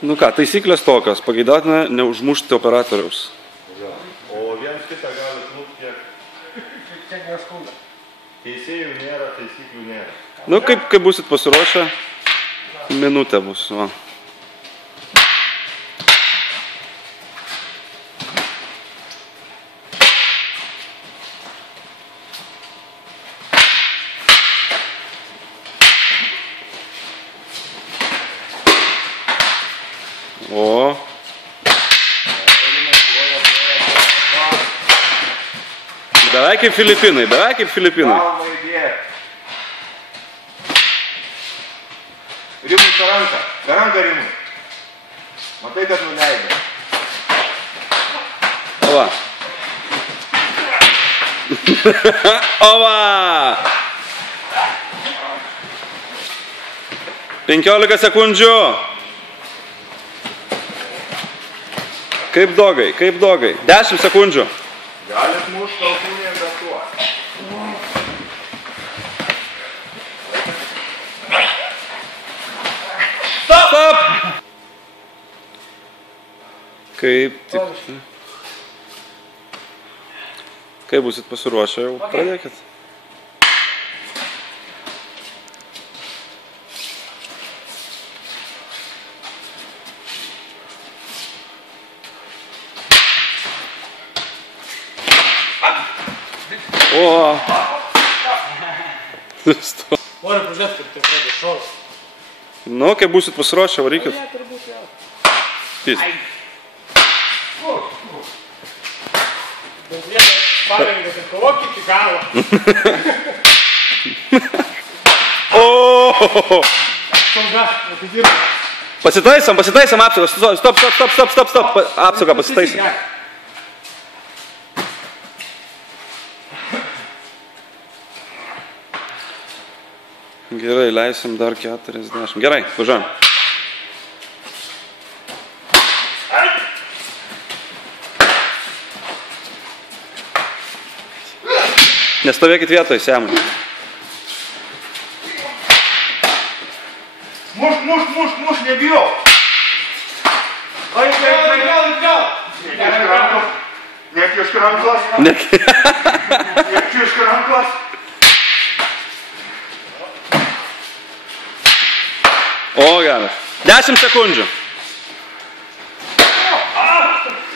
Nu ką, taisyklės tokios, pageidautina neužmušti operatoriaus. O vienas kitą gali klūpti kiek... Kiek neskauda. Teisėjų nėra, taisyklių nėra. Nu, kaip busit pasiruošę, minutė bus, va. O. Beveik kaip Filipinai, beveik kaip Filipinai. Galva įdėti. Rimui per ranką. Per ranką Rimui. Matai, kad nuleidė. Ova. Ova. 15 sekundžių. Kaip dogai, kaip dogai. 10 sekundžių. Galit mušti alkūnėm be tuo. Stop! Kaip tik... Kaip busit pasiruošę, jau pradėkit. O! Noriu pažiūrėti, kaip tai pradė šolas. Nu, kaip busit pasiruošę, varykit. Ne, turbūt jau. Pys. Bet vieną parengas ir kovok iki galo. O! Sauga, atidirba. Pasitaisom apsaugą. Stop. Apsaugą pasitaisom. Gerai, leisim dar 40. Gerai, važiuojam. Nestovėkit vietoje, Semai. Muš, nebijau. Atgal. Nekišk rankos. Nekišk rankos. O, geras. 10 sekundžių.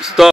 Stop.